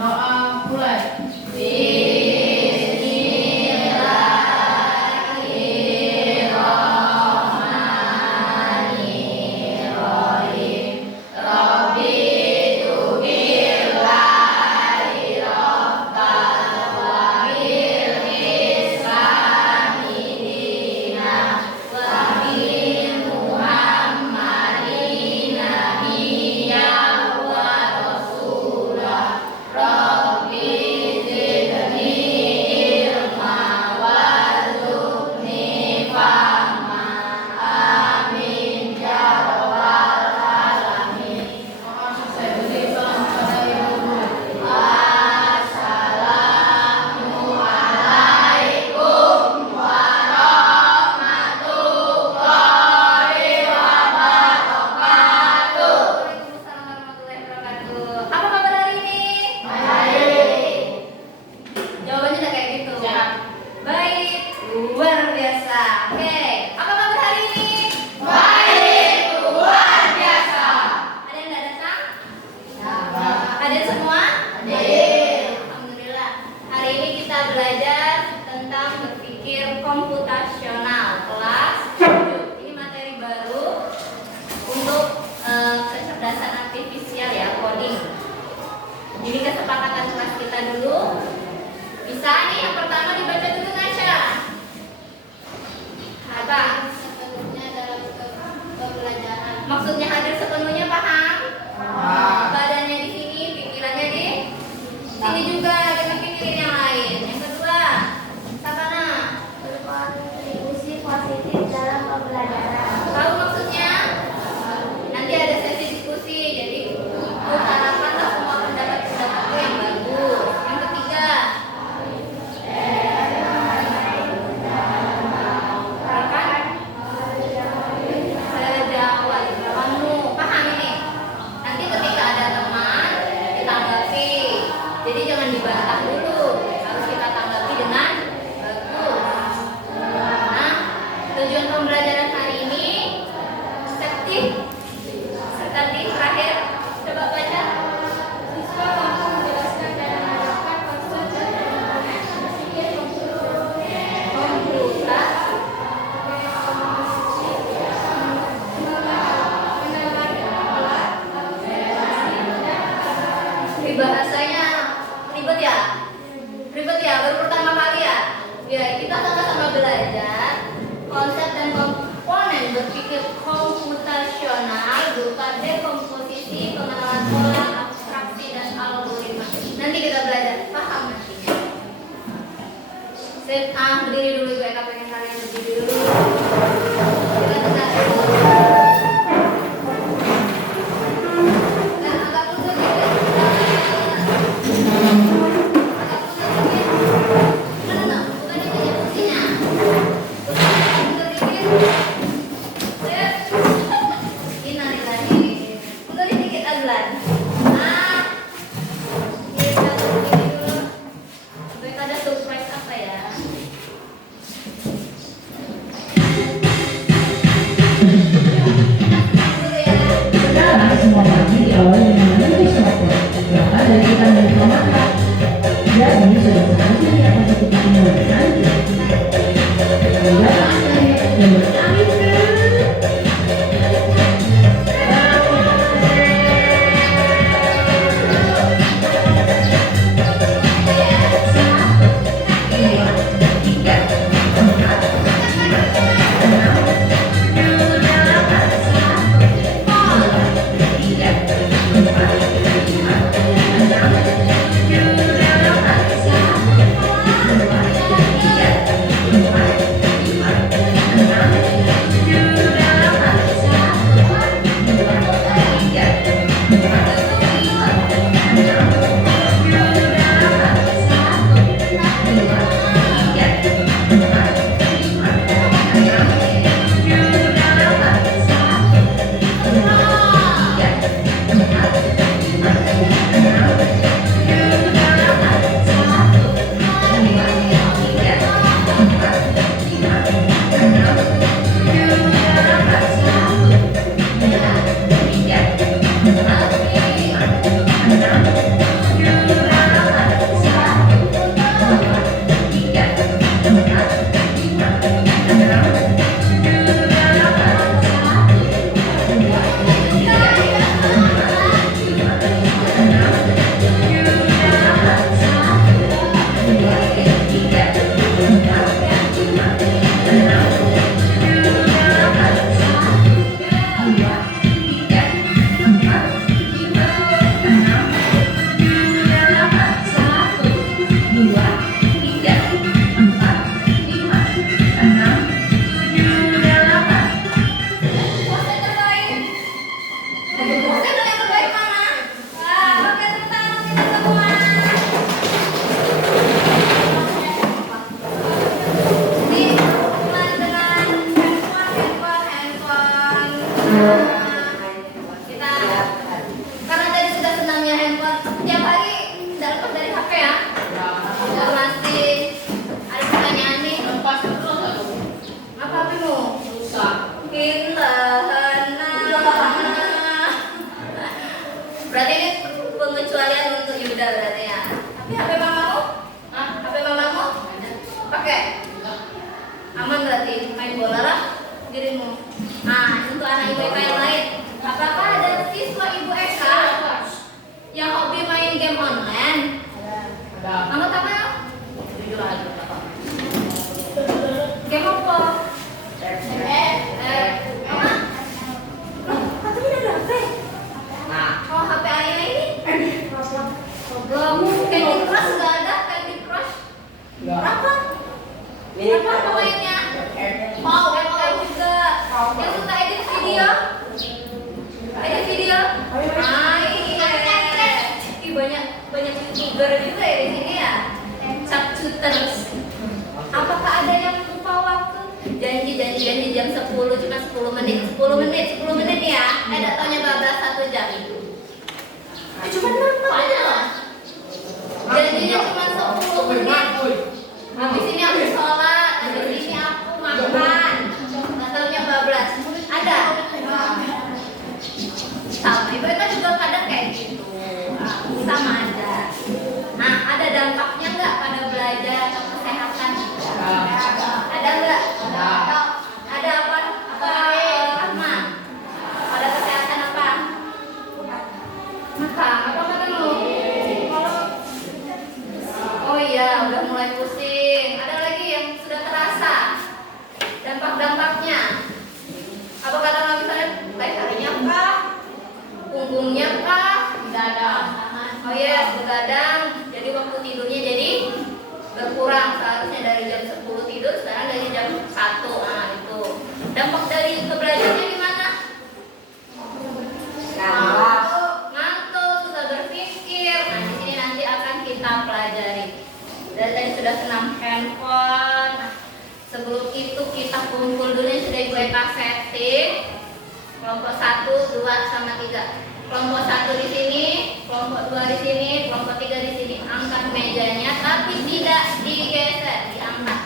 Doa mulai. Komputasional kelas 7. Ini materi baru untuk kecerdasan artifisial ya, coding. Jadi kesepakatan kelas kita dulu. Bisa nih yang pertama dibaca dulu Nasya. Apa? Sepenuhnya dalam pembelajaran. Maksudnya hadir sepenuhnya, paham? Badannya di sini, pikirannya di sini juga, jangan pikirin yang lain. Yang kedua, Sakana. Kontribusi positif dalam pembelajaran. Tahu maksudnya? Nanti ada sesi diskusi, jadi utarakanlah semua pendapat-pendapatku yang bagus. Yang ketiga, rekan sejawat kamu paham ini? Nanti ketika ada teman ditanggapi, jadi jangan dibantah dulu, harus kita tanggapi dengan bagus. Nah, tujuan pembelajaran hari ini seperti terakhir, coba baca. Siswa mampu menjelaskan dan menerapkan konsep dan penggunaan berpikir bahasanya ribet ya? Ribet ya, baru pertama kali ya? Ya, kita sama-sama belajar konsep dan komponen berpikir komputasional berupa dekomposisi, pengenalan pola, abstraksi, dan algoritma. Nanti kita belajar, paham nanti. Sip, berdiri dulu, Ibu Eka pengen kalian berdiri dulu. Kita bentar dulu. Dan agak mundur dikit. Apa namanya? Mau juga. Yang suka edit video? Edit video? Iya. Ih, banyak youtuber juga ya di sini ya. Capcuters. Apakah ada yang lupa waktu? Janji jam 10, cuma 10 menit ya. Ada taunya bablas 1 jam. Cuma normal aja loh. Janjinya cuma 10 menit. Habis ini aku sholat, habis ini aku makan. Taunya bablas. Ada? Sama, ibu kan juga kadang kayak gitu. Sama aja. Nah, ada dampaknya nggak pada belajar atau kesehatan? Ada nggak? Ada apa? Rahma? Pada kesehatan apa? Apa kata lu? Oh iya, udah mulai pusing. Ada lagi yang sudah terasa dampak-dampaknya? Apa kata lo misalnya? Lehernya kah? Punggungnya kah? Tidak ada. Oh iya, begadang. Jadi waktu tidurnya jadi berkurang. Seharusnya dari jam 10 tidur, sekarang dari jam 1. Nah, itu. Dampak dari kebelajarannya gimana? Ngantuk, susah berpikir. Nah, di sini nanti akan kita pelajari. Dari tadi sudah senam handphone. Nah, sebelum itu kita kumpul dulu yang sudah Ibu Eka setting. Kelompok 1, 2, sama 3. Kelompok 1 di sini, kelompok 2 di sini, kelompok 3 di sini. Angkat mejanya, tapi tidak digeser, diangkat.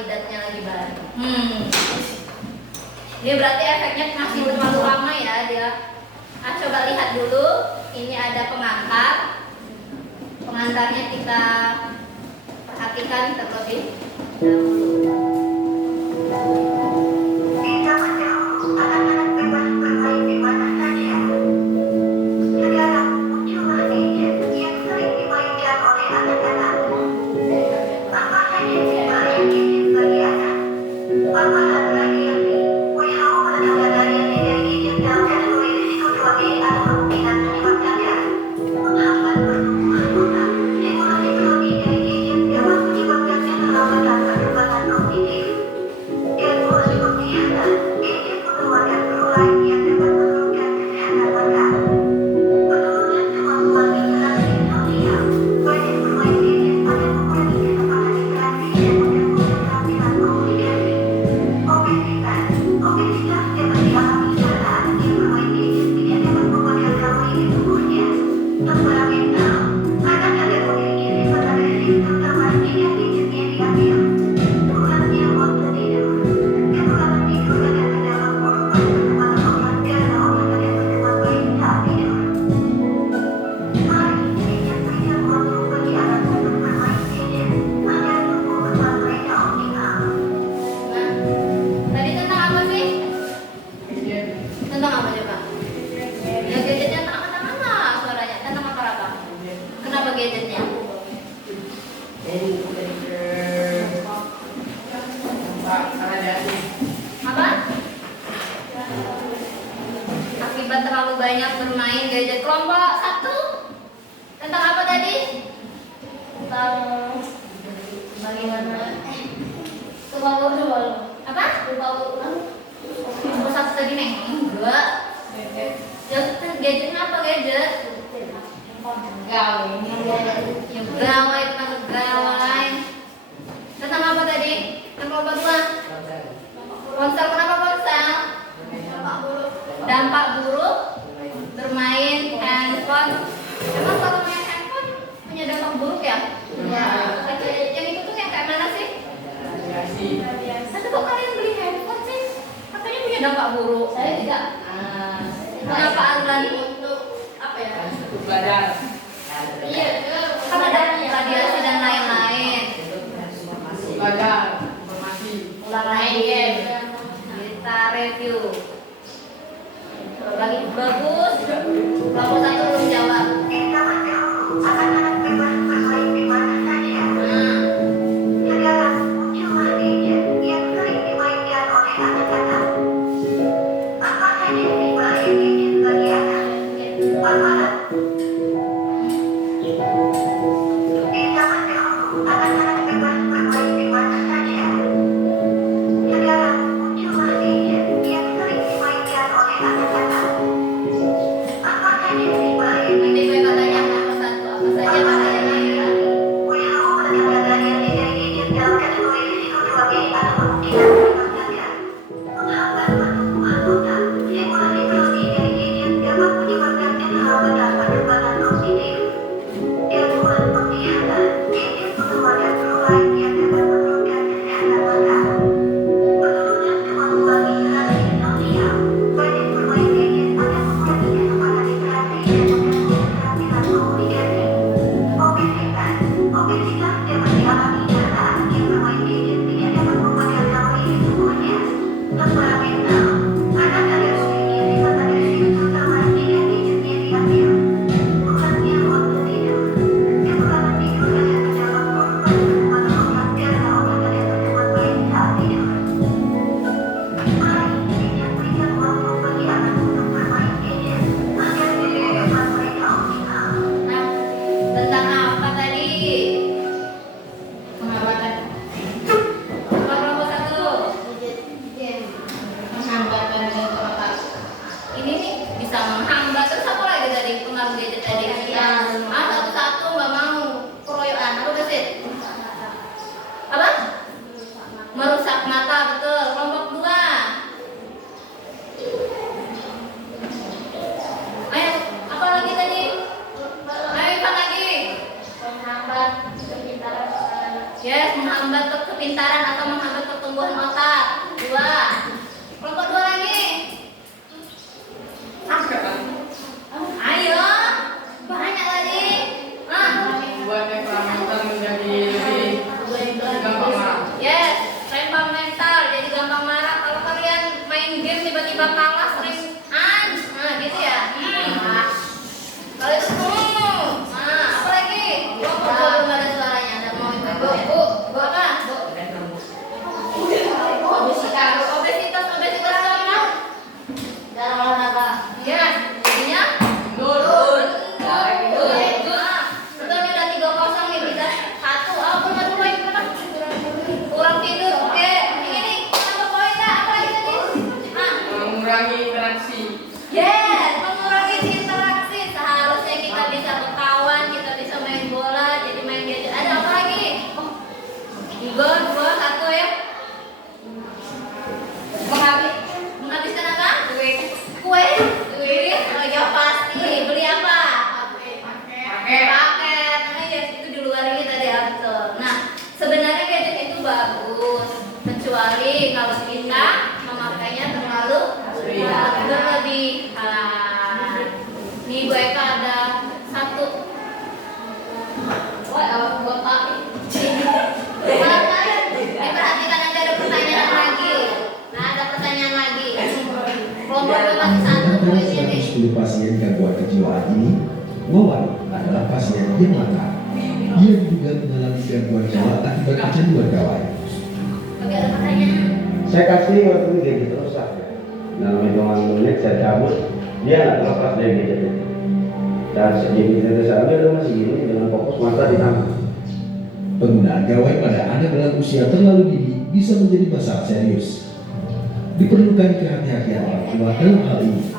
kandidatnya lagi baru. Ini berarti efeknya masih terlalu lama ya dia. Coba lihat dulu. Ini ada pengantar. Pengantarnya kita perhatikan terlebih dahulu. Anak-anak bebas bermain di mana saja. Sekarang muncullah gadget yang sering dimainkan oleh anak-anak. Apa saja bahaya gadget bagi anak? Apakah radiasi? WHO menetapkan radiasi dari gadget dalam kategori risiko 2B atau kemungkinan menyebabkan kanker, menghambat pertumbuhan otak. Stimulasi berlebih dari gadget dapat menyebabkan keterlambatan perkembangan kognitif. Gangguan penglihatan, gadget mengeluarkan blue light yang dapat menurunkan kesehatan mata. Penurunan kemampuan interaksi sosial, banyak bermain gadget pada mengurangi kesempatan interaksi dan mengganggu keterampilan komunikasi. Obesitas dapat dialami karena anak yang bermain gadget tidak dapat membakar kalori di tubuhnya. Temperamental, anak akan memiliki sifat agresif terutama jika gadgetnya diambil. Kurangnya waktu tidur, kekurangan tidur akan berdampak buruk pada perkembangan otak karena otak akan berkembang baik saat tidur. Mari kita berikan waktu bagi anak untuk bermain gadget agar tumbuh kembang mereka optimal. Nah, tadi tentang apa sih? Tentang apa coba? Ya gadgetnya tentang mana suaranya? Tentang apa? Kenapa gadgetnya? Apa? Akibat terlalu banyak bermain gadget. Kelompok 1 tentang apa tadi? Tentang bagaimana? Apa? Kelompok 1 tadi nih? Enggak. Gadgetnya apa gadget? Ya gawai, tentang gawai. Tentang apa tadi? Tentang kelompok 2. Ponsel, kenapa ponsel? Dampak buruk bermain handphone. Emang kalau main handphone punya dampak buruk ya? Yang itu tuh yang kayak mana sih? Tapi kok kalian beli handphone sih? Katanya punya dampak buruk. Saya tidak. Kenapa aliran untuk apa ya? Iya, kan ada radiasi dan lain-lain. Ulang lagi. Kita review. Lagi bagus. Kelompok 1 belum jawab. Anak-anak bebas bermain di mana saja. Sekarang muncullah gadget yang sering dimainkan oleh anak-anak. Apa saja sih bahaya gadget bagi anak? Apakah di zaman dahulu anak-anak bebas bermain di mana saja. Sekarang muncullah gadget yang sering dimainkan oleh anak-anak. Apa saja sih tiba-tiba kalah sering ans, nah gitu ya. Kalau itu nah apa lagi? Gua belum ada suaranya, ada mau itu. Bu apa? Obesitas sama dalam olahraga. Ya, jadinya betul nih udah 3-0 nih bisa 1. Benar lagi kan? Kurang tidur. Oke, ini nih tambah poin dah. Apa lagi tadi? Mengurangi interaksi. Yes, mengurangi interaksi. Seharusnya kita bisa berkawan, kita bisa main bola, jadi main gadget. Ada apa lagi? Dua, 1 ya. Menghabiskan apa? Kue. Oh ya pasti. Beli apa? Paket. Nah, ya itu di luar ini tadi betul. Nah, sebenarnya gadget itu bagus, kecuali kalau kita memakainya terlalu berlebihan. Nih Bu Eka ada 1. Wah, buat Pak. Perhatikan nanti ada pertanyaan lagi. Nah, ada pertanyaan lagi. Kelompok gue masih 1 poinnya nih. 10 pasien gangguan kejiwaan ini, Wawan adalah pasien yang langka. Dia juga mengalami gangguan jiwa akibat kecanduan gawai. Oke, ada pertanyaan. Saya kasih waktu itu dia gitu rusak ya. Dalam hitungan menit saya cabut, dia nggak terlepas dari gadget itu. Dan segini itu saja dia masih gini dengan fokus mata di tangan. Penggunaan gawai pada anak dalam usia terlalu dini bisa menjadi masalah serius. Diperlukan kehati-hatian orang tua dalam hal ini.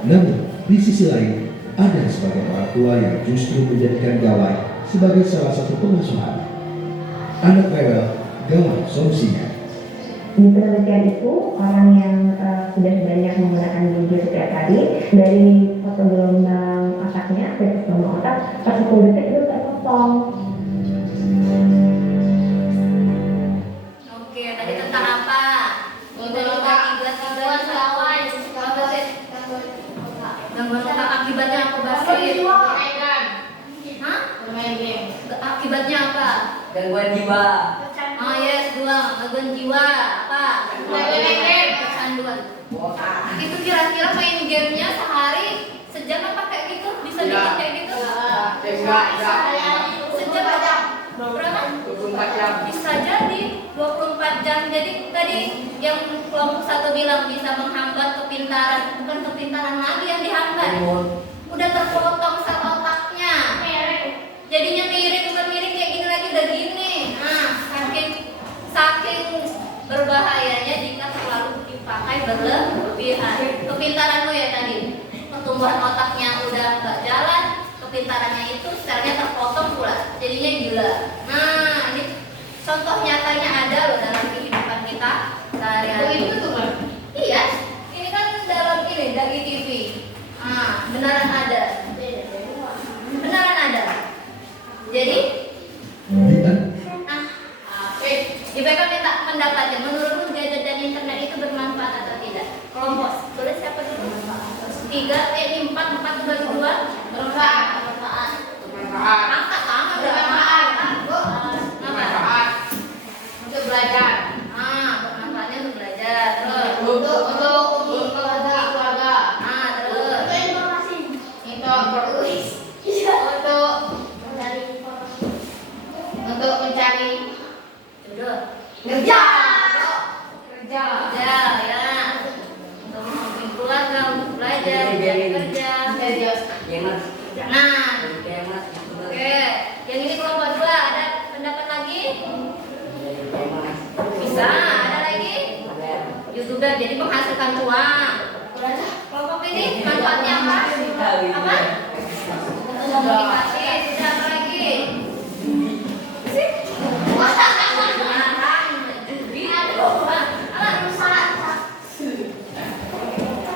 Namun, di sisi lain, ada sebagian orang tua yang justru menjadikan gawai sebagai salah satu pengasuhan. Anak rewel, gawai solusinya. Di penelitian itu, orang yang sudah banyak menggunakan gadget setiap hari, dari foto gelombang otaknya, dari gelombang otak, per 10 detik itu terpotong. Oke, tadi tentang apa? Gangguan otak akibatnya apa, Basit? Hah? Akibatnya apa? Gangguan jiwa. Oh yes, 2. Gangguan jiwa. Apa? Kecanduan. Itu kira-kira main gamenya sehari sejam apa kayak gitu? Bisa bikin kayak gitu? Enggak. Sejam apa? Berapa? 24 jam. Bisa jadi 24 jam. Jadi tadi yang kelompok 1 bilang bisa menghambat kepintaran. Bukan kepintaran lagi yang dihambat. Udah terpotong sel otaknya. Jadinya miring, bukan miring kayak gini lagi, udah gini. Nah, saking berbahayanya jika terlalu dipakai berlebihan. Kepintaranmu ya tadi, pertumbuhan otaknya udah nggak jalan, kepintarannya itu selnya terpotong pula, jadinya gila. Nah, ini contoh nyatanya ada loh dalam kehidupan kita sehari-hari. Iya, ini kan dalam ini dari TV. Ah, beneran ada. Beneran ada. Jadi, IPK minta pendapatnya. Menurutmu gadget dan internet itu bermanfaat atau tidak? Kelompok, boleh siapa dulu? 3, 4 bagi 2. Bermanfaat. Angkat sama bermanfaat. Bermanfaat. Untuk belajar. Bermanfaatnya untuk belajar. Terus untuk keluarga. Terus untuk informasi. Untuk mencari jodoh. Kerja ya. Untuk menghidupi keluarga, untuk belajar, mencari kerja. Nah, oke. Yang ini kelompok 2, ada pendapat lagi? Bisa, ada lagi? YouTuber, jadi menghasilkan uang. Kelompok ini manfaatnya apa? Apa? Untuk komunikasi, sudah apa lagi?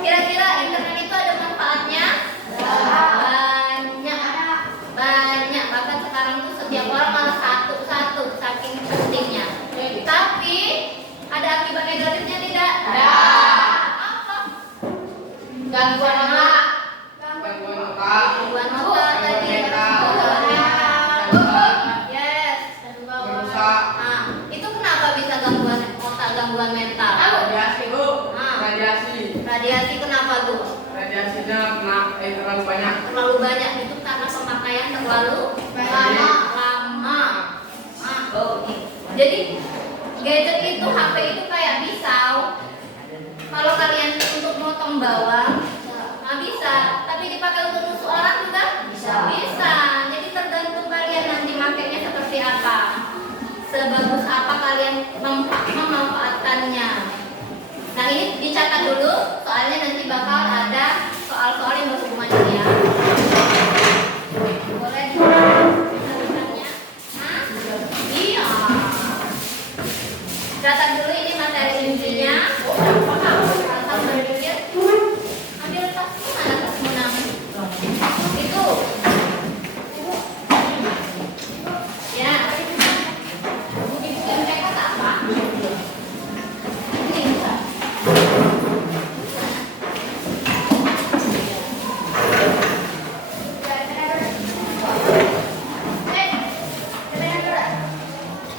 Kira-kira internet itu ada manfaatnya? Banyak. Bahkan sekarang tuh setiap orang malah satu saking pentingnya. Tapi ada akibat negatifnya tidak? Ada. Apa? Gangguan otak. Gangguan otak tadi. Yes. Itu kenapa bisa gangguan otak, gangguan mental? Radiasi, Bu. Radiasi. Radiasi kenapa tuh? Radiasinya kena terlalu banyak. Terlalu banyak itu karena pemakaian terlalu lama. Jadi gadget itu, HP itu kayak pisau. Kalau kalian untuk motong bawang, nggak bisa. Tapi dipakai untuk nusuk orang juga bisa. Jadi tergantung kalian nanti makainya seperti apa. Sebagus apa kalian memanfaatkannya. Nah ini dicatat dulu, soalnya nanti bakal ada soal-soal yang berhubungan ini ya. Boleh tulisannya? Iya. Catat dulu ini materi intinya. Langsung berpikir. Ambil tasmu, mana tasmu nama? Itu. Ya. Buku MTK tak apa? Ini enggak.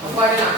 Apa dia nak?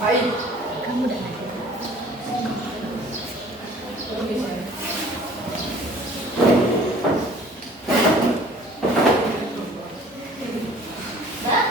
Baik. Kamu udah ada. Mbak?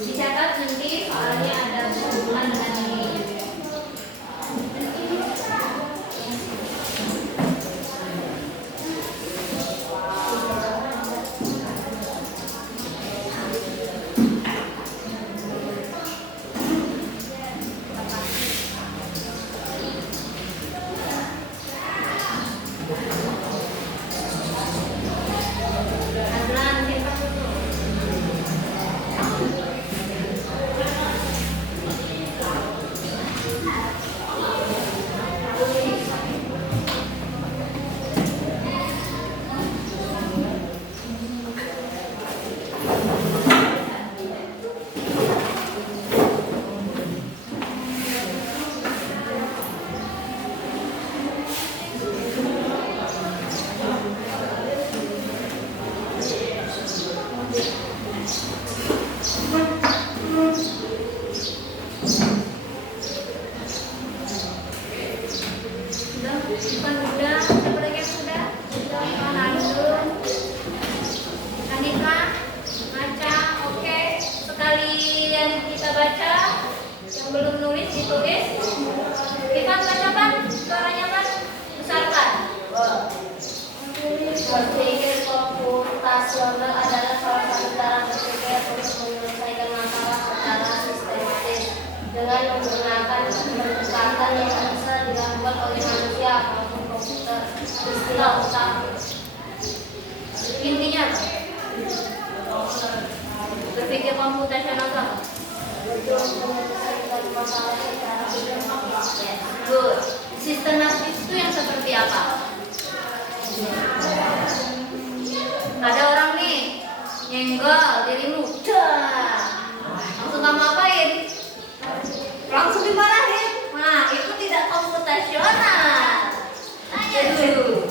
Dicatat nanti soalnya ada hubungan dengan ini. Adlan, simpan dulu. Sudah, simpan udah, siapa lagi yang sudah? Sudah, dulu. Hanifah, baca, oke. Sekalian kita baca, yang belum nulis ditulis. Kita bacakan, suaranya kan besarkan. Berpikir komputasional adalah salah satu cara berpikir untuk menyelesaikan masalah secara sistematis dengan menggunakan pendekatan yang bisa dilakukan oleh manusia maupun komputer. Istilah utama intinya berpikir komputasional apa? Menyelesaikan masalah secara sistematis. Good. Sistematis itu yang seperti apa? Ada orang nih nyenggol dirimu, langsung kamu apain? Langsung dimarahin. Nah, itu tidak komputasional. Tanya dulu.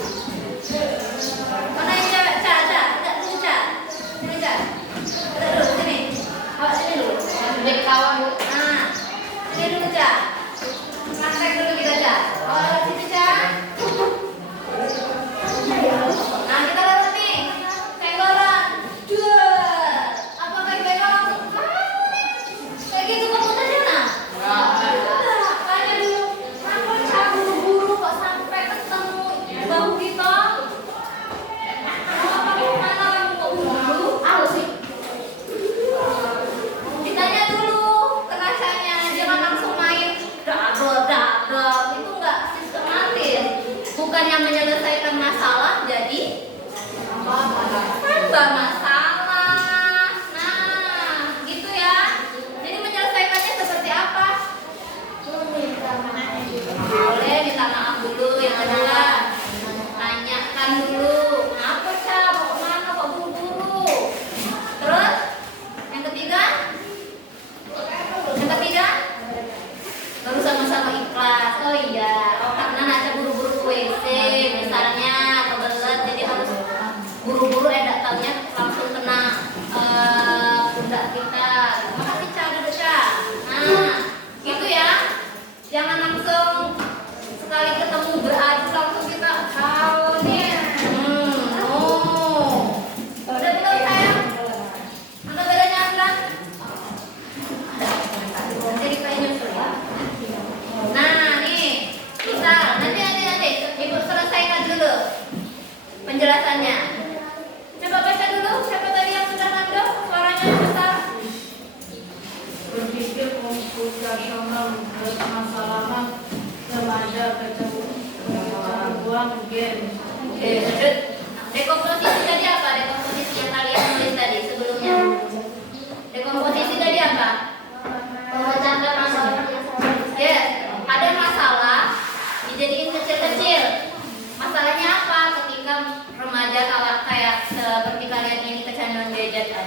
Mana yang cewek? Caca, tidak dulu Caca.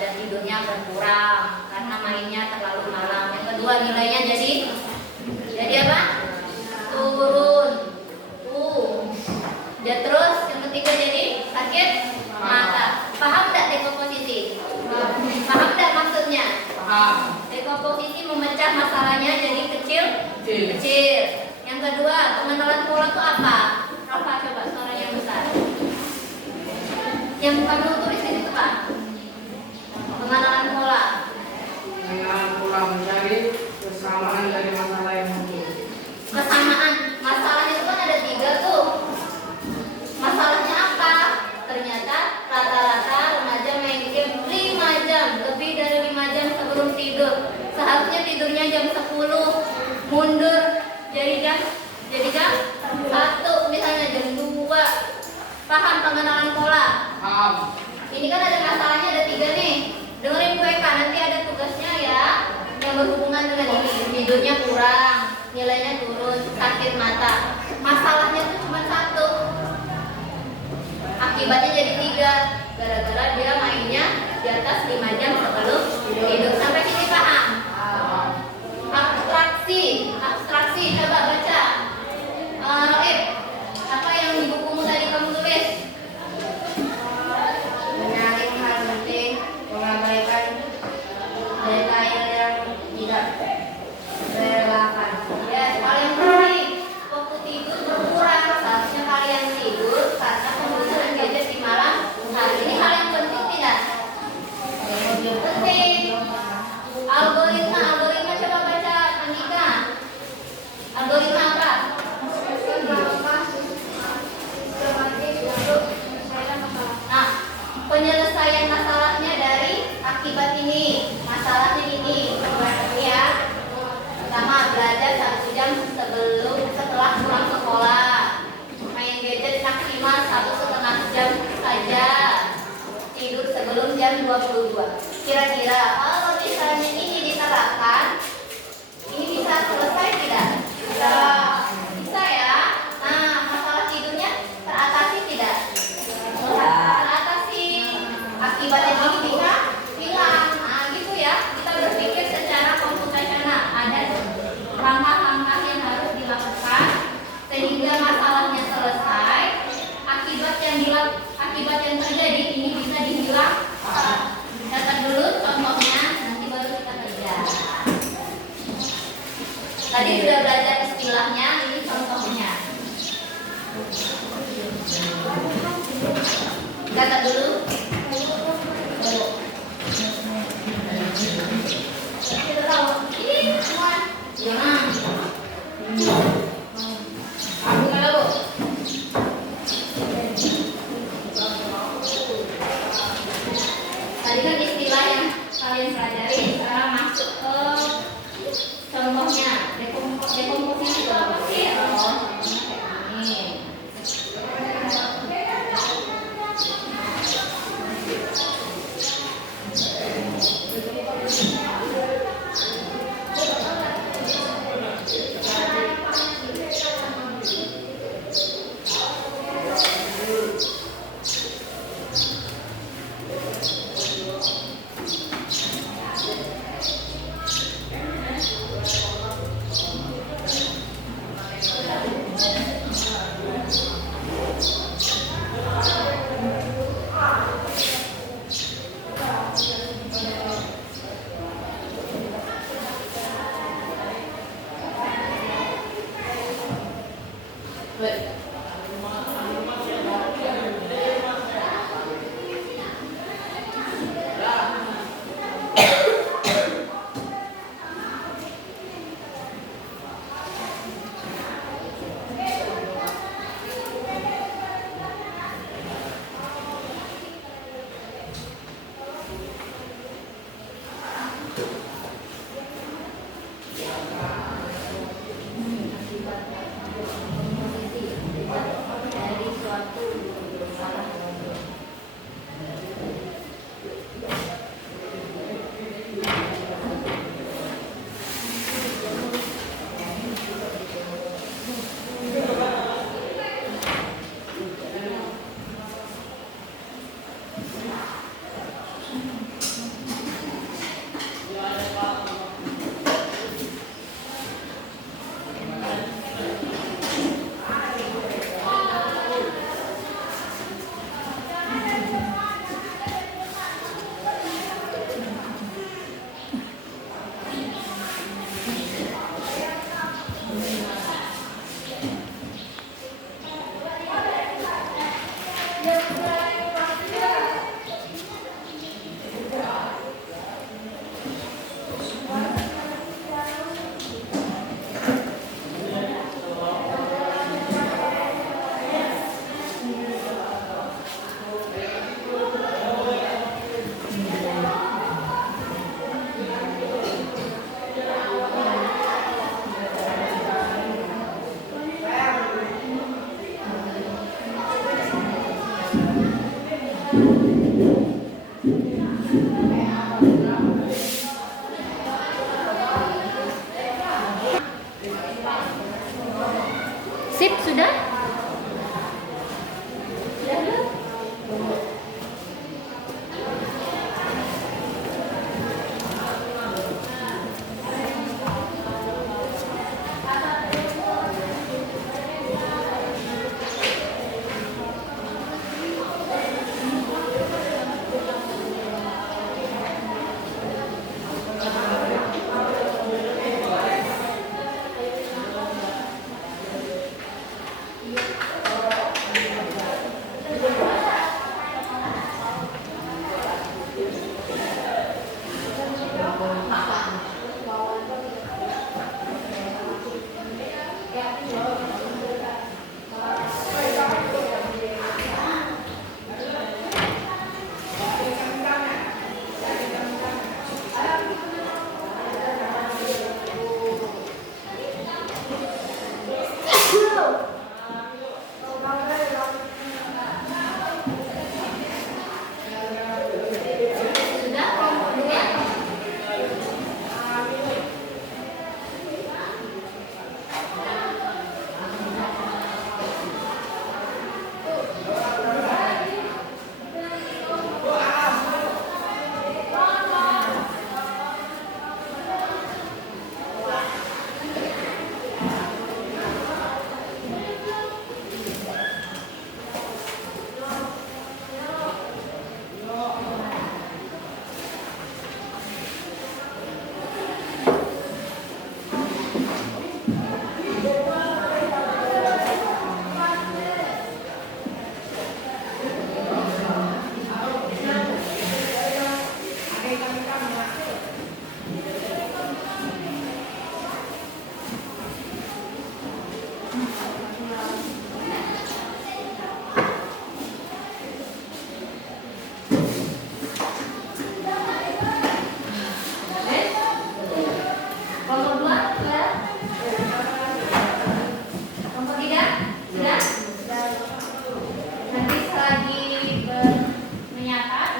dan tidurnya berkurang karena mainnya terlalu malam. Yang kedua nilainya jadi apa? Turun. Dan terus yang ketiga jadi sakit mata. Paham tidak dekomposisi? Paham tidak maksudnya? Paham. Dekomposisi memecah masalahnya jadi kecil. Yang kedua, pengenalan pola itu apa? Rafa, coba suara yang besar. Yang kamu tulis di situ, Pak. Pengenalan pola. Dengan pola mencari kesamaan dari masalah yang muncul. Kesamaan. Masalahnya itu kan ada 3 tuh. Masalahnya apa? Ternyata rata-rata remaja main game 5 jam, lebih dari 5 jam sebelum tidur. Seharusnya tidurnya jam 10, mundur jadi jam 1, misalnya jam 2. Paham pengenalan pola? Paham. Ini kan ada masalahnya ada 3 nih. Dengerin Bu Eka, nanti ada tugasnya ya yang berhubungan dengan ini. Tidurnya kurang, nilainya turun, sakit mata. Masalahnya tuh cuma 1. Akibatnya jadi 3 gara-gara dia mainnya di atas 5 jam sebelum tidur. Sampai sini paham? Abstraksi, coba baca. Roib, apa yang di bukumu tadi kamu tulis? Menyaring hal penting, mengabaikan detail yang tidak relevan. Ya, kalian penting. Waktu tidur berkurang. Seharusnya kalian tidur karena penggunaan gadget di malam hari. Ini hal yang penting tidak? Penting. Algoritma coba baca Andika. Algoritma apa? Nah, penyelesaian masalahnya dari akibat ini. Masalahnya ini ya. Pertama, belajar 1 jam setelah pulang sekolah. Main gadget maksimal 1,5 jam saja. Tidur sebelum jam 22. Kira-kira kalau misalnya ini diterapkan, ini bisa selesai tidak? Bisa ya. Nah, masalah tidurnya teratasi tidak? Teratasi. Akibatnya ini bisa hilang. Nah, gitu ya. Kita berpikir secara komputasional. Ada langkah-langkah yang harus dilakukan sehingga masalahnya selesai. Akibat yang terjadi ini bisa dihilang. Catat dulu contohnya, nanti baru kita kerja. Tadi sudah belajar istilahnya, ini contohnya. Catat dulu. Ini semua. Jangan. Aku kalau tadi kan istilah yang kalian pelajari, sekarang masuk ke contohnya. Dekomposisi itu apa sih? Ini.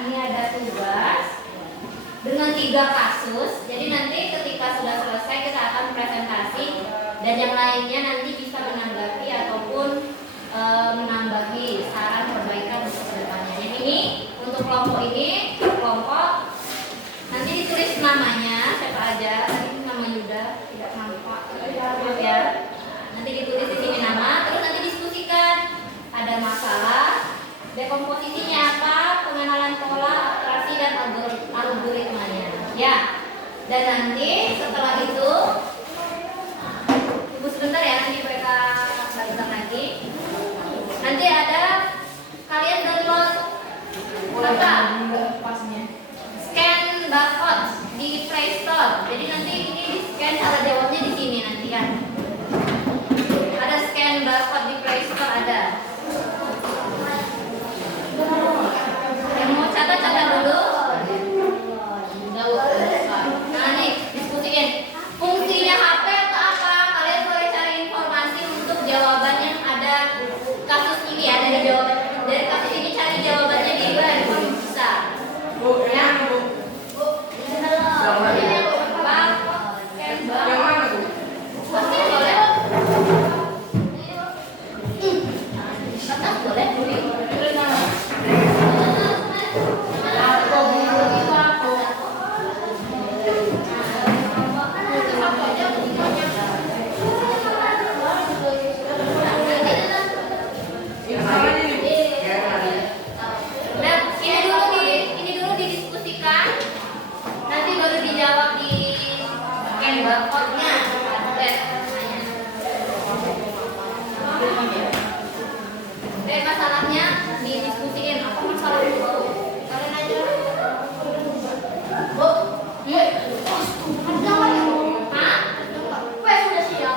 ini ada tugas dengan 3 kasus. Jadi nanti ketika sudah selesai kita akan presentasi dan yang lainnya nanti bisa menanggapi ataupun menambahi saran perbaikan untuk kedepannya. Jadi ini untuk kelompok ini, kelompok nanti ditulis namanya siapa aja. Tadi nama Yuda tidak nampak, maaf ya. Nanti ditulis di sini nama, terus nanti diskusikan. Ada masalah, dekomposisinya apa, pengenalan pola, abstraksi dan algoritmanya. Ya. Dan nanti setelah itu, tunggu sebentar ya, nanti mereka balik lagi. Nanti ada kalian download apa? Scan barcode di Play Store. Jadi nanti ini di scan cara jawabnya di sini nanti ya. Ada scan barcode di Play Store ada. Yang mau catat dulu. Nah nih diskusiin. Fungsinya HP atau apa? Kalian boleh cari informasi untuk jawaban yang ada kasus ini ya, dari jawaban dari kasus ini cari jawabannya di handphone bisa. Bu, Ya. yang mana, Bu? Bu, halo. Ini barcode scan Yang barcode. mana, Bu? Pasti boleh. Kertas boleh. Yang salahnya nih, Bu. Ya, ada. Nah, ini dulu didiskusikan. Nanti baru dijawab di scan barcode-nya. Masalahnya didiskusiin. Apa masalah itu? Kalian aja. Bu, hah? Wes sudah siap.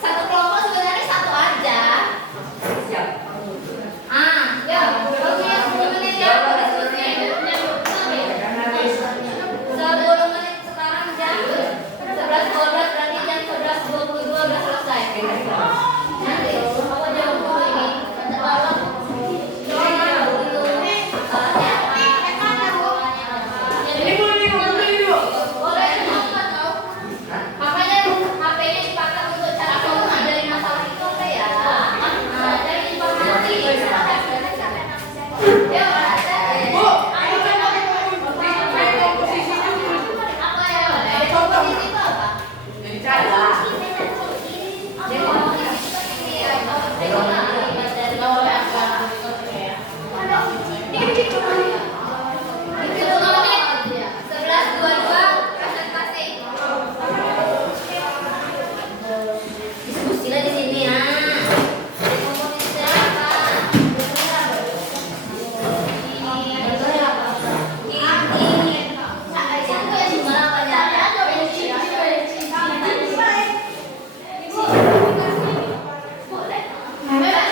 Satu kelompok sebenarnya satu aja. Siap. Ya, waktunya 10 menit ya, diskusi. 10 menit sekarang jam 11.12, berarti jam 11.22 udah selesai. Nanti, apa jawab dulu ini? Tolong. Ini Bu, ini Bu, ini Bu. Boleh, makanya HP-nya dipakai untuk cara keluar dari masalah itu ya. Nah, cari informasi. Ya, Bu, ini komposisinya Bu. apa ya? Dekomposisi itu apa? Jadi cari lah. Dekomposisi itu ini ya. Diskusilah di sini ya. Dekomposisi apa?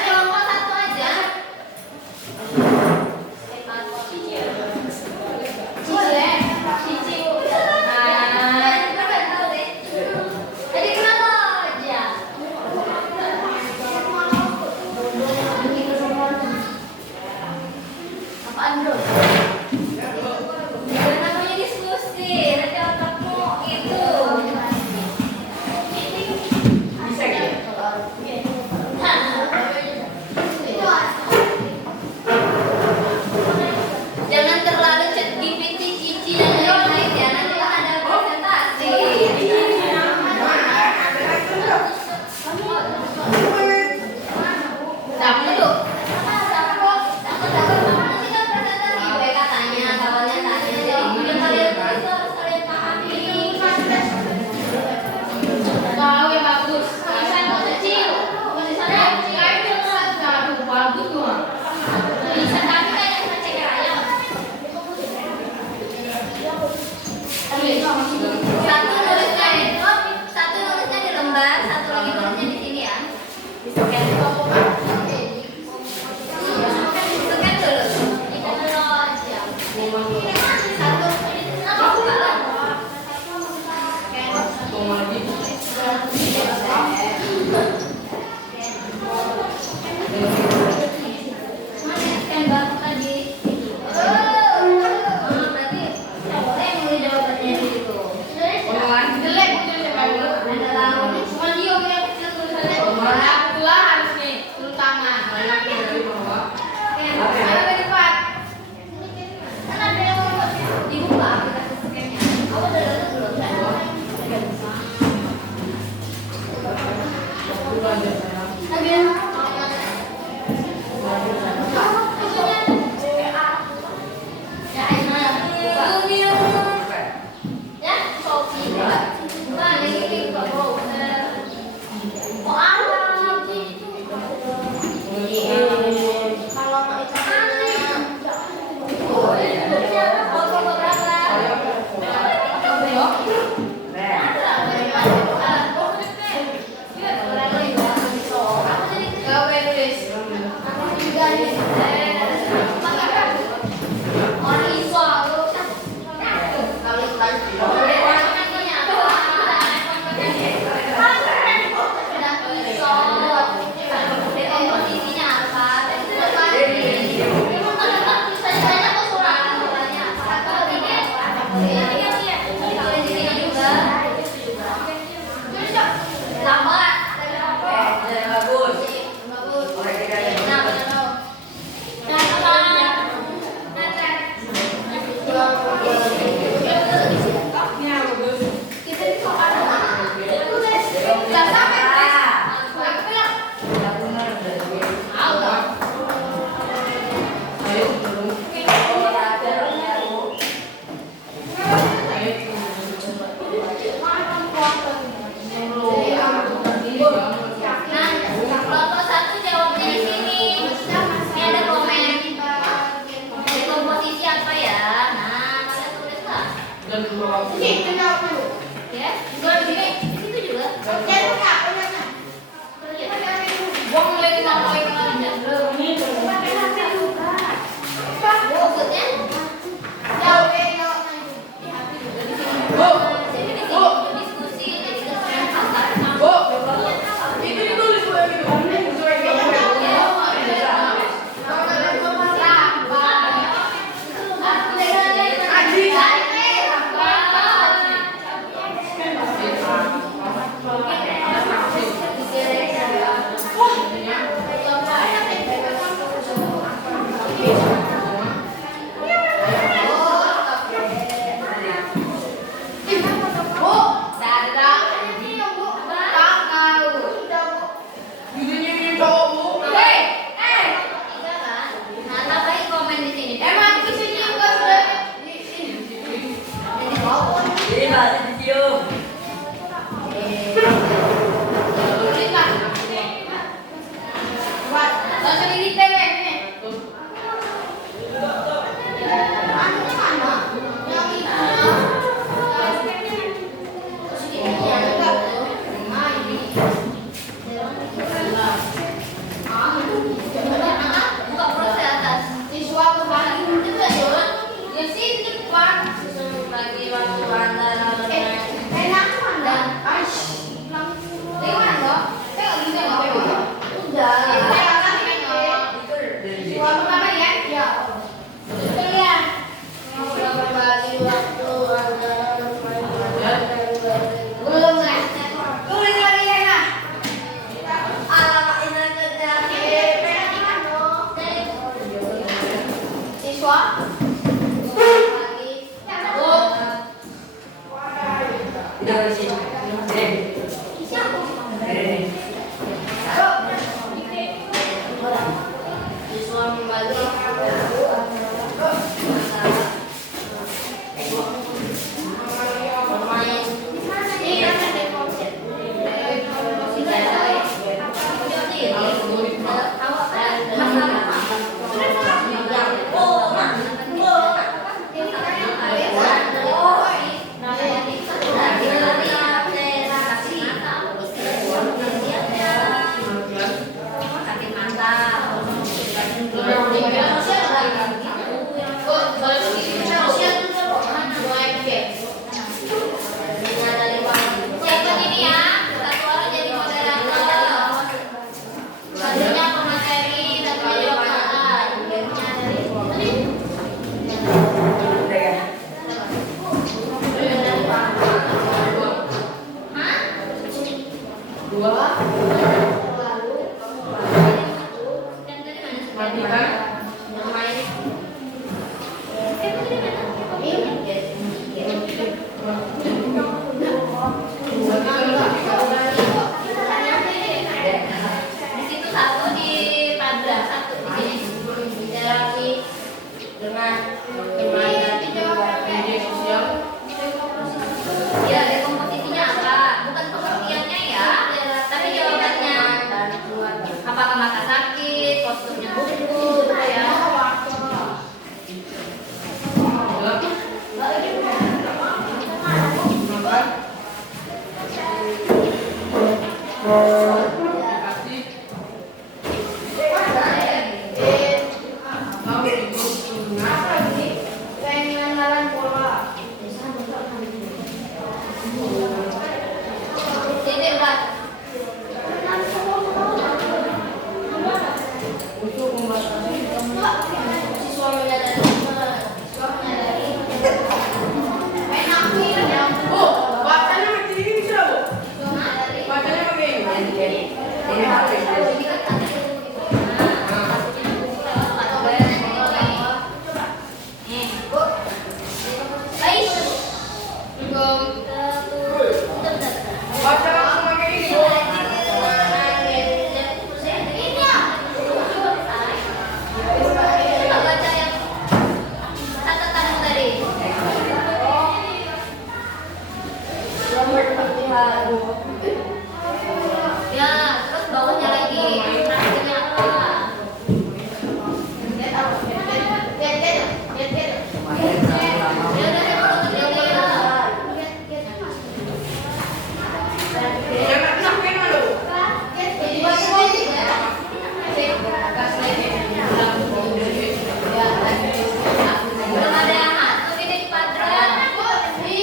Kelompok satu aja. Jadi kenapa aja? Apaan bro? Jangan namanya diskusi, nanti otakmu itu. Bisa gitu. Jangan terlalu chat GPT, cici dan lain-lain ya. Nanti kan ada presentasi. Dapet dulu. Nanti kan presentasi. Gue katanya, kawannya tanya. Jadi yang kalian tulis tuh harus kalian pahami. Tahu yang bagus. Tulisan kok kecil. Tulisannya kecil. Aduh, bagus tuh. Tulisan kami kayak ngecek rayon. Satu nulisnya di lembar, satu lagi nulisnya di sini ya. Di scan. Scan dulu. Satu. Apa salah? Mana scan barcode tadi? buka aplikasi scan-nya. Aku udah download belum? Dulu aja sayang. Lagi yang ya, Aiman, buka. Ya, Shopee buka. Bukan, ini buka browser. Oh, alam. Kalau mau ikannya, oh, foto berapa? kasih. Mau hidup ingat. Pengen lawan bola. Titik Pak. Untuk membatasi Si suaminya dari suaminya dari main aku ya. Bu, bacanya macam ini bisa bu? Suaminya dari Bacanya macam ini. Baca langsung pakai ini bu. Ya, terus bawahnya lagi nasinya apa? Ya udah deh, kalau gitu ya. Jangan sampai malu. Belum ada yang masuk ini di Padran. Ibu, ini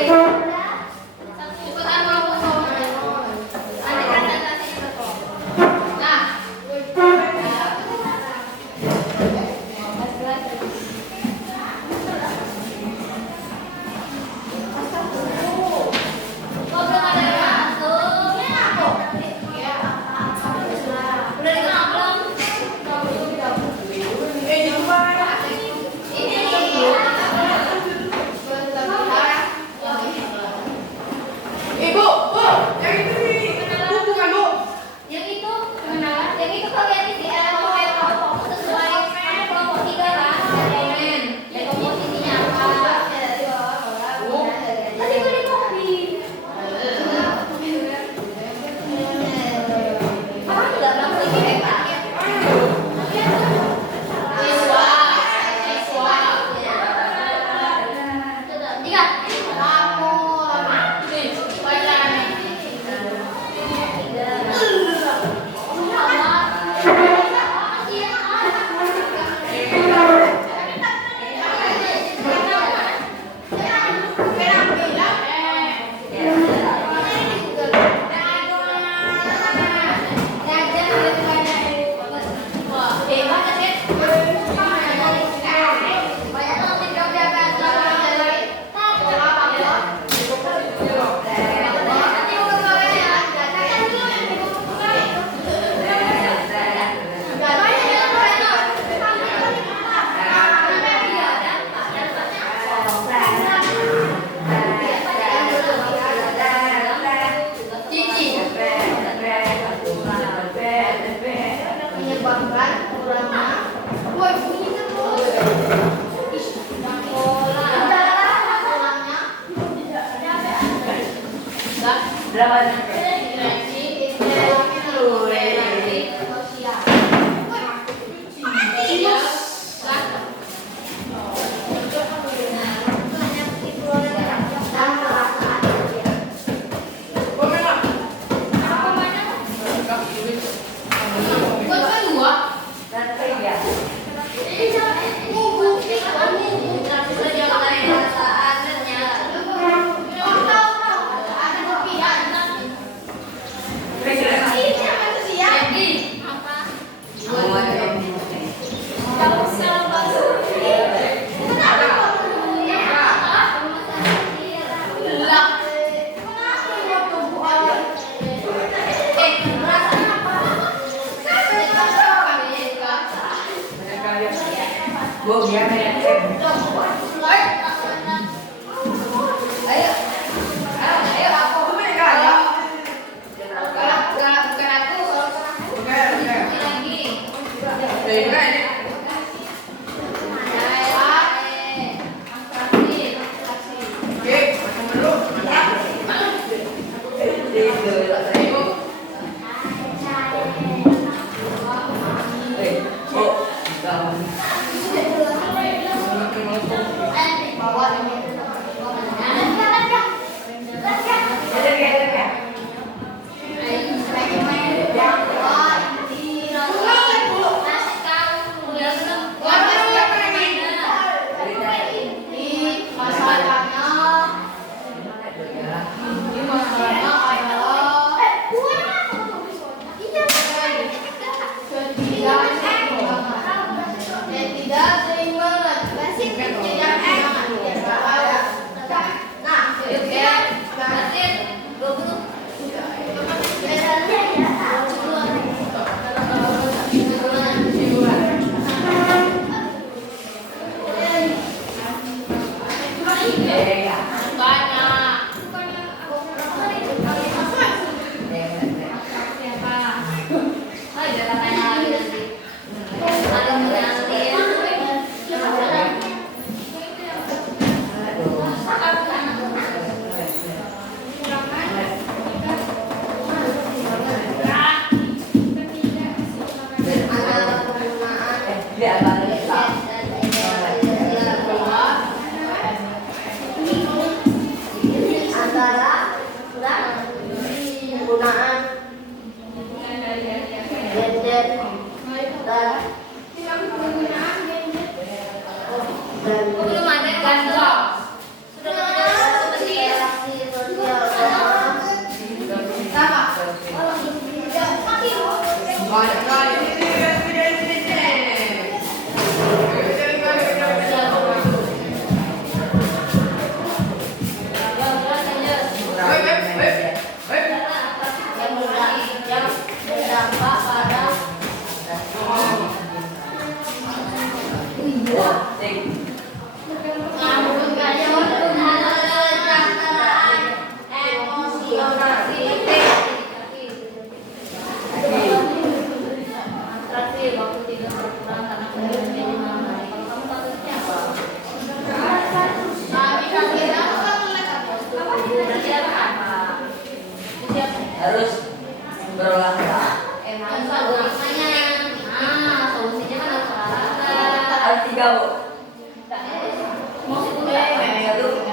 juga. Ibu, bu, yang itu nih. Bu, bukan bu. Yang itu kalian di kelompok sesuai kelompok 3 kan? Komen. Ya komposisinya apa? Tadi gue di kopi. Apa tidak langsung di Pak? Siswa. Tiga. Kamu. Nih, baca nih. Menyebabkan kurangnya Dari mana ini? Belum ada ganja. Sudah ada interaksi sosial Banyak kali. yang berdampak pada waktu tidak berkurang karena menjadi malam hari. Kalau kamu takutnya apa? Berarti apa? Harus berolahraga. Solusinya, solusinya kan harus olahraga. Harus 3, Bu. Mau sih udah. 1, 3, 2.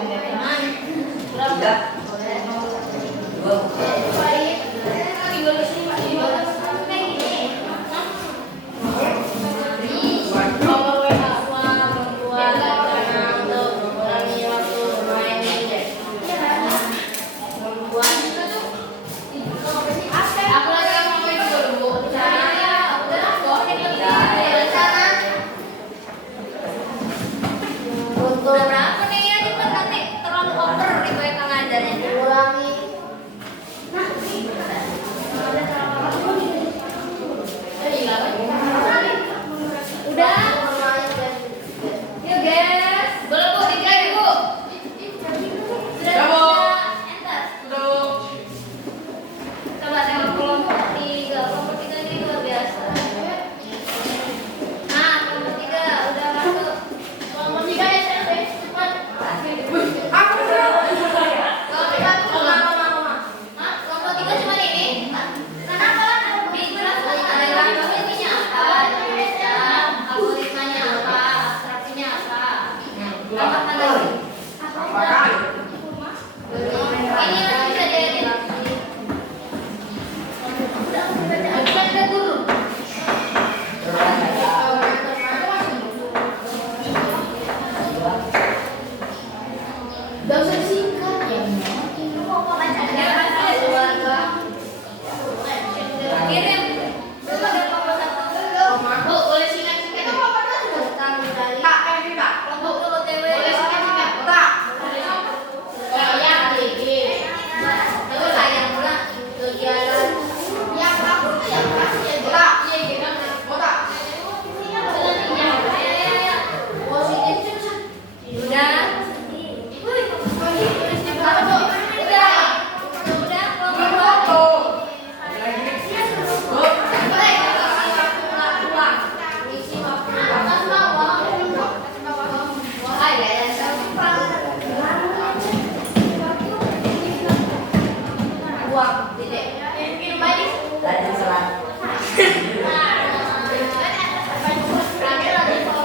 buang titik. Minum aja. Lanjut sholat. Terakhir lagi sholat.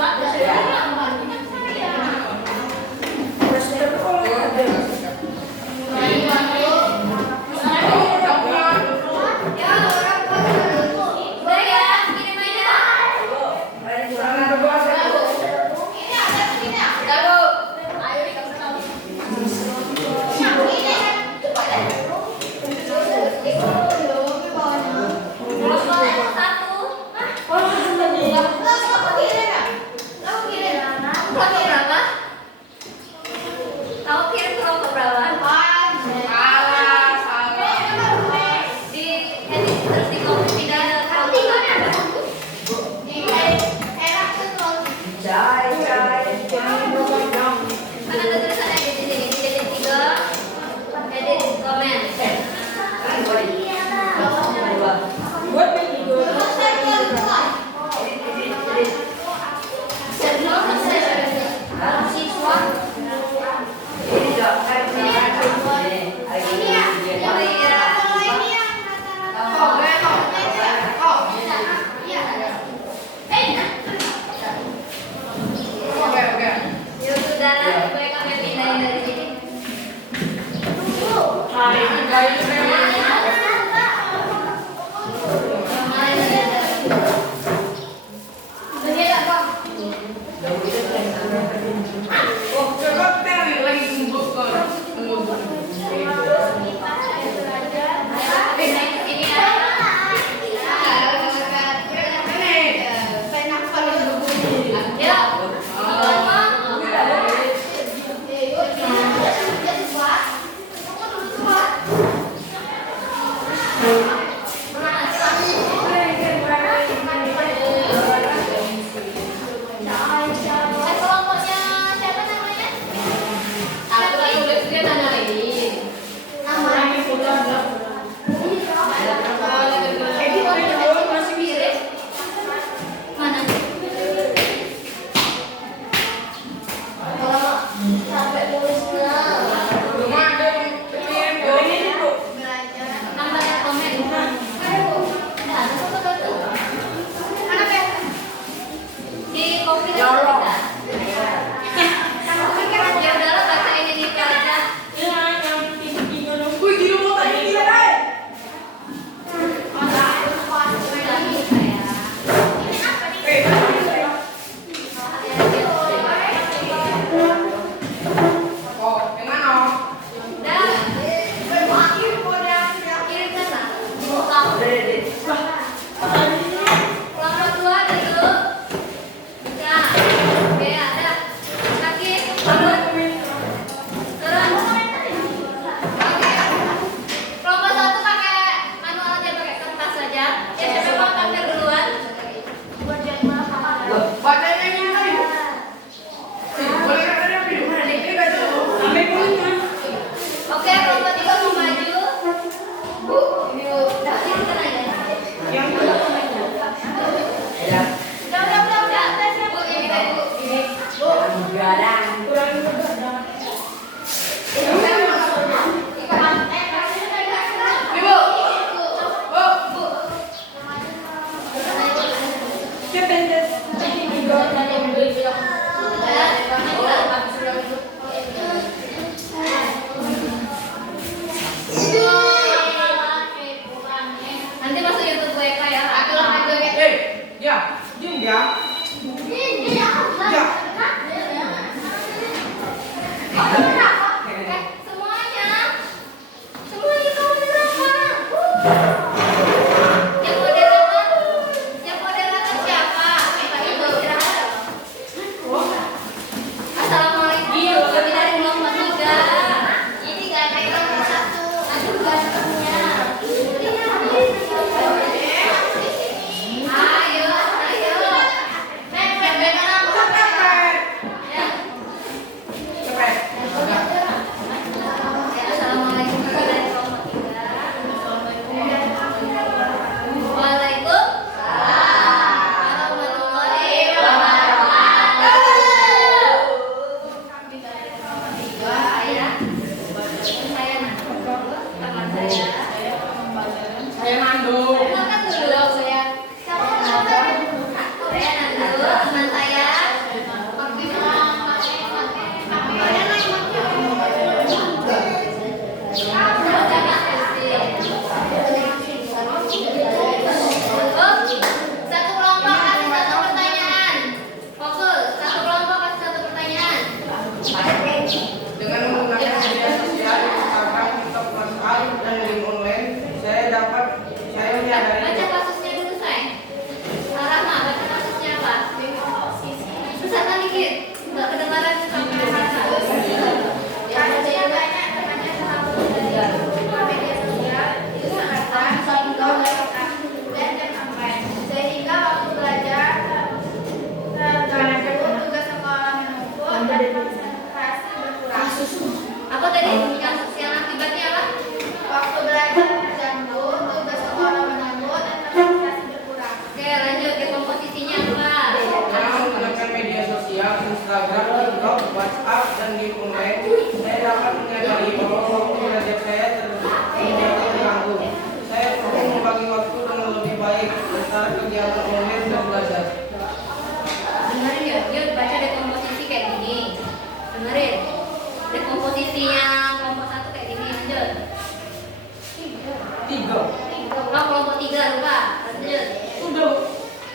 Oh, kelompok 3 lupa. Lanjut.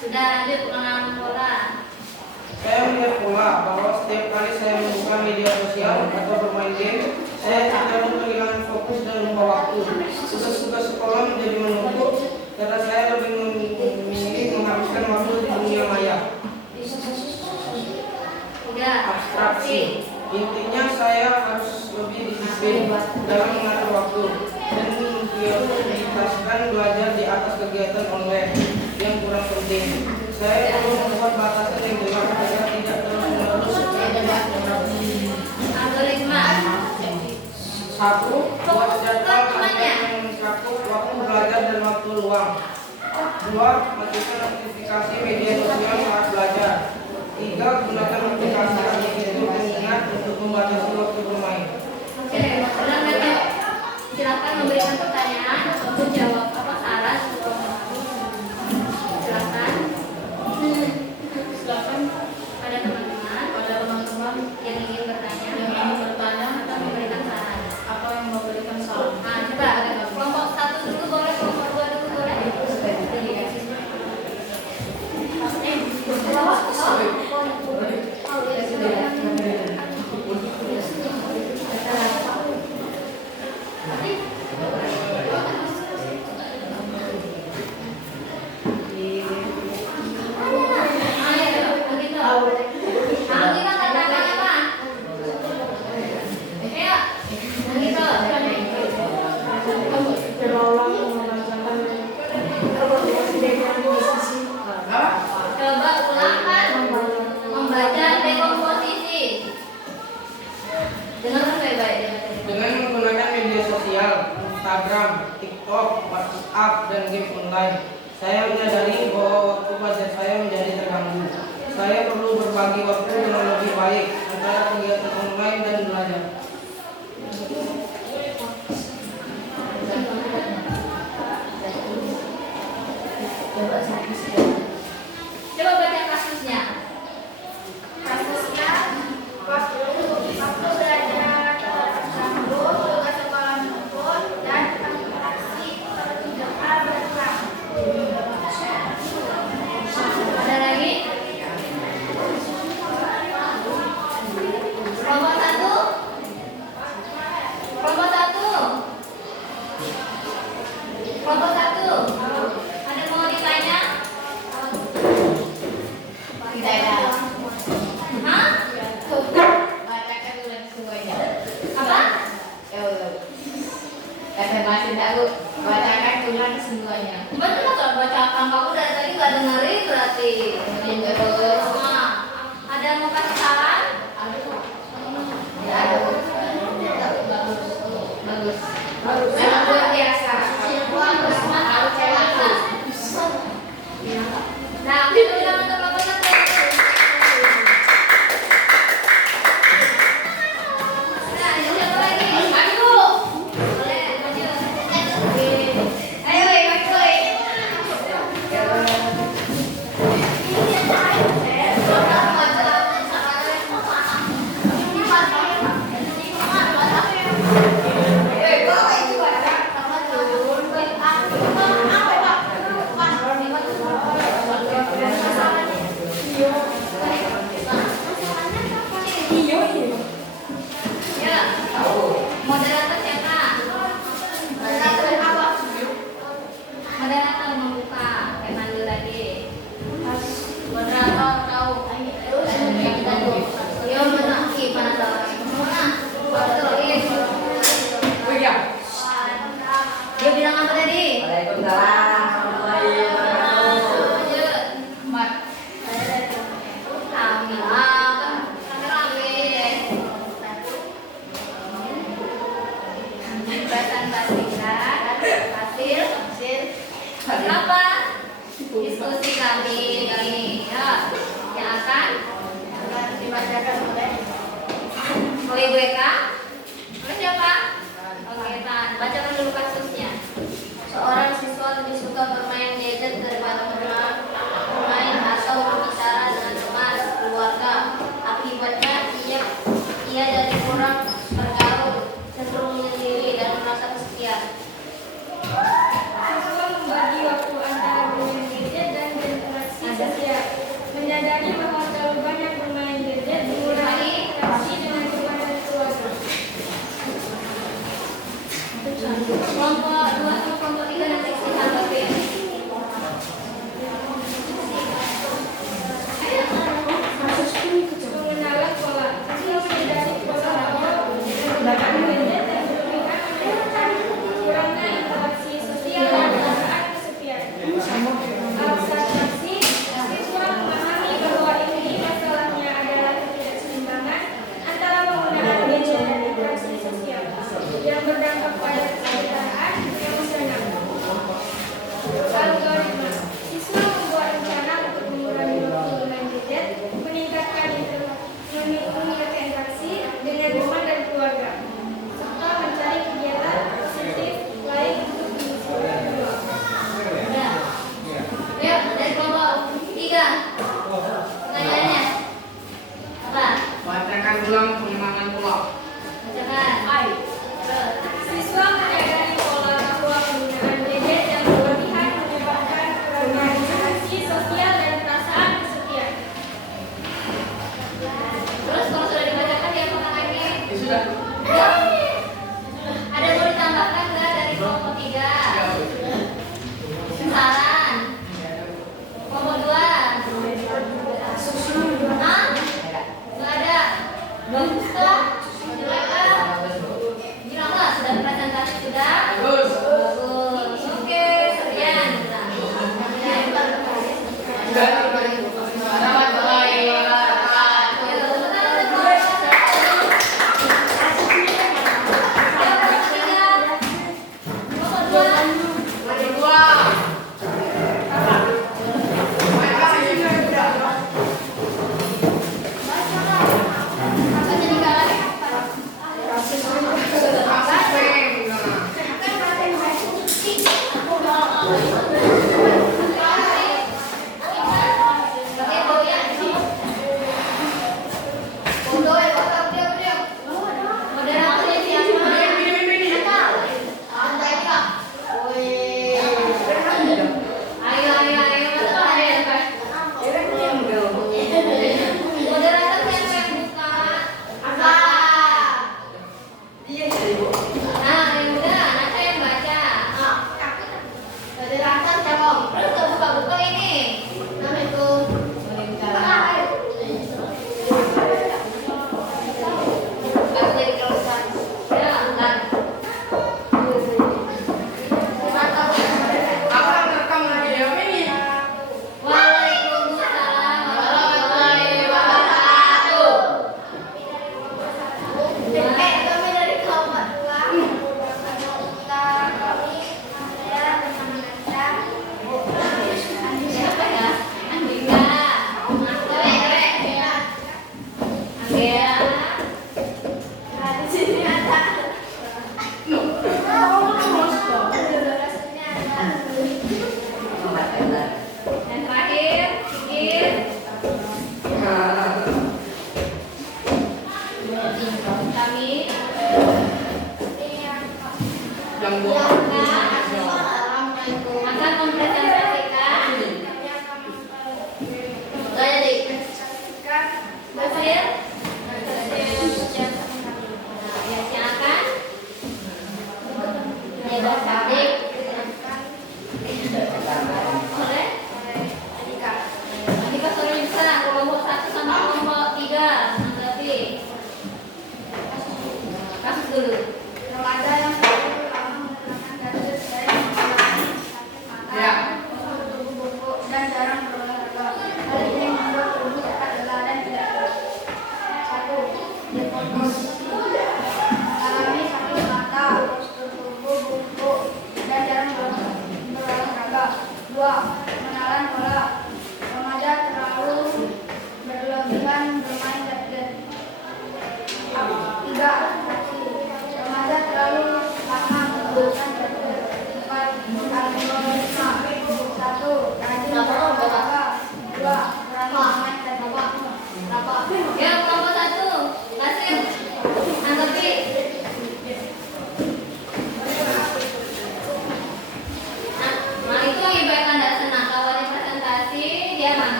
Sudah lanjut pengenalan pola. Saya melihat pola bahwa setiap kali saya membuka media sosial atau bermain game, saya cenderung kehilangan fokus dan lupa waktu. Tugas-tugas sekolah menjadi menumpuk karena saya lebih memilih menghabiskan waktu di dunia maya. Ya, Abstraksi. Intinya saya harus lebih disiplin dalam mengatur waktu dan memprioritaskan belajar di atas kegiatan online yang kurang penting. Saya perlu membuat batasan yang jelas agar tidak terus-menerus. algoritma. 1. Buat jadwal yang mencakup waktu belajar dan waktu luang. 2. Matikan notifikasi media sosial saat belajar. 3. Gunakan aplikasi itu pengingat untuk membatasi waktu bermain. Oke, ulang lagi. Silakan memberikan pertanyaan untuk jawab apa saran. Silakan. Ada teman-teman yang ingin bertanya atau memberikan saran. Nah, coba kelompok 1 dulu boleh, kelompok 2 dulu boleh. Coba ulangkan membaca dekomposisi. Dengarkan baik-baik. Dengan menggunakan media sosial, Instagram, TikTok, WhatsApp, dan game online, saya menyadari bahwa waktu belajar saya menjadi terganggu. Saya perlu berbagi waktu dengan lebih baik antara kegiatan online dan belajar. Coba baca kasusnya. Kasusnya waktu belajar tersambung, tugas sekolah menuntut, dan interaksi pertunjukan berkurang. Ada lagi? Kelompok 1. Kelompok 1. Kelompok 1. Ada mau ditanya? Hah? Bacakan ulang semuanya. Apa? Bacakan ulang semuanya. Betul kalau bacakan, kamu dari tadi nggak dengerin berarti. Nah, ada yang mau kasih saran? Bagus. Memang luar biasa. Nah, itu jangan terlalu Nah, ini siapa lagi? Aku. Boleh, lanjut. Ayo, Ya. Moderator siapa? Moderator membuka. Kayak manggil lagi. Moderator tahu. Yo, mana? Gimana salahnya? Mana? Betul, iya. Dia bilang apa tadi? Waalaikumsalam. Lanjut. Amin. Apa? Diskusi kami kali ini ya, yang akan dibacakan oleh Ibu Eka. Oleh siapa? Oke, Tan. Bacakan dulu kasusnya. Seorang siswa lebih suka bermain gadget daripada bermain atau berbicara dengan teman keluarga. Akibatnya ia jadi kurang bergaul, cenderung menyendiri dan merasa kesepian.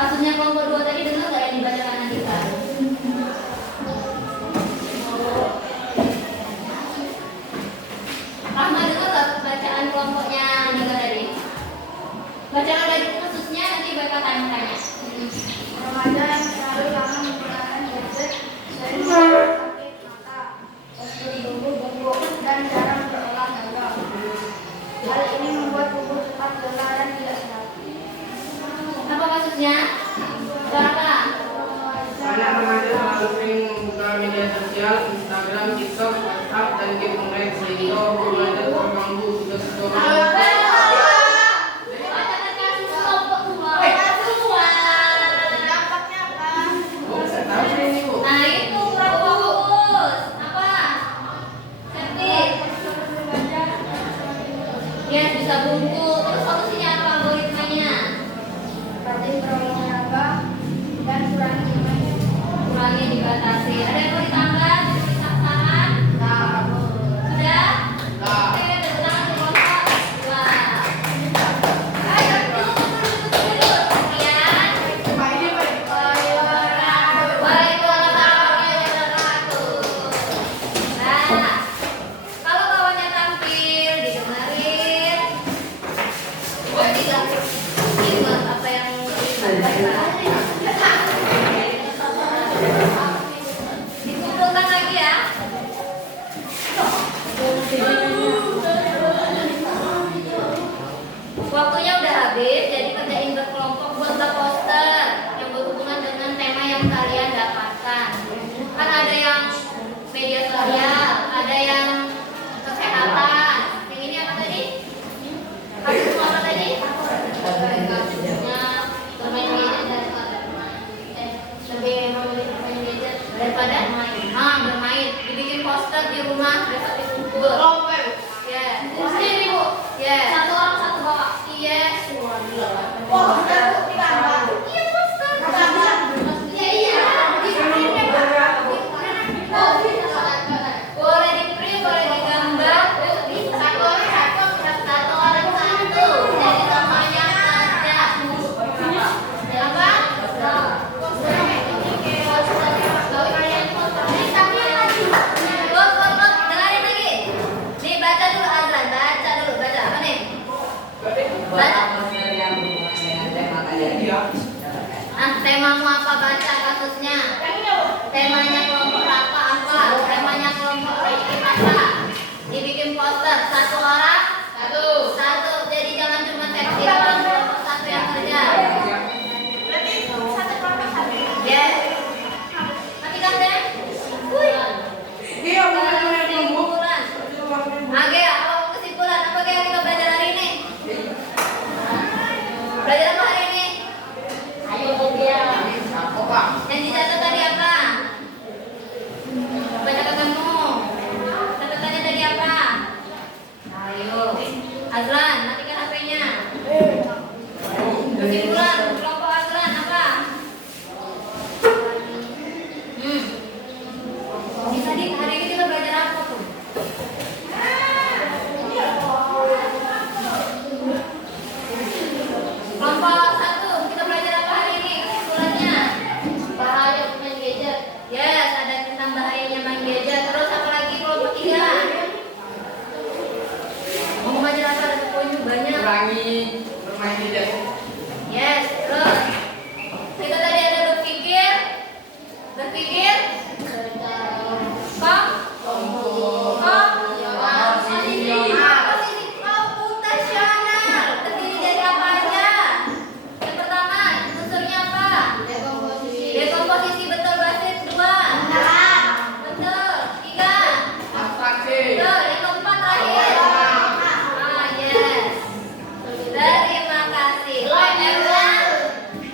Kasusnya kelompok 2 tadi dengar nggak yang dibacakan Andika? Rahma dengar nggak bacaan kelompoknya Andika tadi? Bacakan dari kasusnya, nanti bakal tanya-tanya. Remaja yang selalu lama menggunakan gadget, sering sakit mata, berbungkuk dan jarang berolahraga. Hal ini membuat tubuh cepat lelah dan tidak sehat. Apa kasusnya? Berapa? Banyak remaja selalu sering membuka media sosial, Instagram, TikTok, WhatsApp, dan game online sehingga waktu belajar terganggu tugas sekolah. Nah itu bagus. Apa? Cantik. Ya bisa bungkuk. Terus solusinya apa algoritmanya? Rajin berolahraga dan kurangi main. Kurangnya dibatasi. Ada yang mau ditambah? Diberi saran? Sudah? Oke, bertangan ke kelompok 2. Ayo, duduk. Kemudian Nah, kalau kawannya tampil, didengarin. Tidak ingat apa yang disampaikan. Kelompok ya, Bu? Yes. Sendiri, Bu. Yes. Satu orang satu bapak. Yes. Oh, benar, Bu. Ditambah. Iya, poster. Ditambah. Iya. Oh, Boleh di print, boleh digambar. satu orang satu. Satu orang satu. Jadi semuanya ada. Apa? Bos, dengerin lagi. Nih baca dulu Azlan, baca dulu, baca apa nih? Buat poster yang berhubungan dengan tema kalian. Ah, temamu apa, baca kasusnya? Temanya kelompok apa? Temanya kelompok Rifkin apa? Dibikin poster satu orang satu. Jadi jangan cuma seksi orang, kelompok satu yang kerja. Berarti satu kelompok satu. Yes. Nanti kan deh. Wih. Iya, Kesimpulan. Oke, apa kesimpulan? Apa yang kita belajar hari ini? Belajar apa hari ini? Yang dicatat tadi apa? Baca kakakmu. Catatannya tadi apa? Ayo. Azlan, matikan HP-nya. Kesimpulan kelompok Azlan apa? Tadi hari ini kita belajar apa tuh? Kelompok satu, kita belajar apa hari ini? Kesimpulannya? Bahaya main gadget. Yes, ada tentang bahayanya main gadget. Terus apa lagi kelompok tiga? Mau belajar apa? Ada poin banyak. Kurangi bermain gadget. Yes, terus kita tadi ada berpikir, komputasional. Terdiri dari apa aja? Yang pertama, unsurnya apa? Dekomposisi, betul. Basis 2. Betul. 3. Abstraksi. Betul. Yang keempat terakhir. Yes. Terima kasih.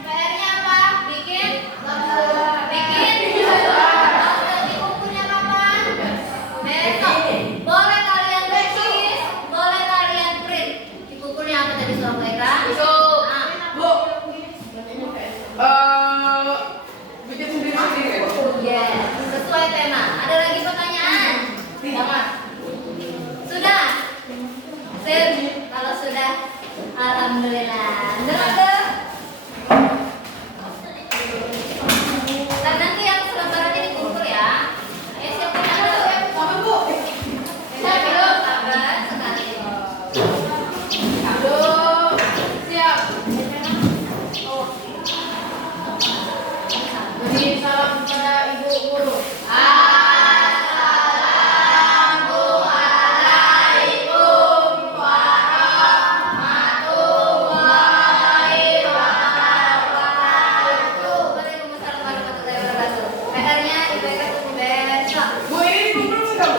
PR-nya apa? Bikin di bukunya kapan? Besok. Boleh kalian tulis, boleh kalian print. Di bukunya apa tadi soal mereka? Ah, Bu, bikin sendiri-sendiri. yes. Sesuai tema. Ada lagi pertanyaan? Sudah? Sip. Kalau sudah, alhamdulillah. Dengar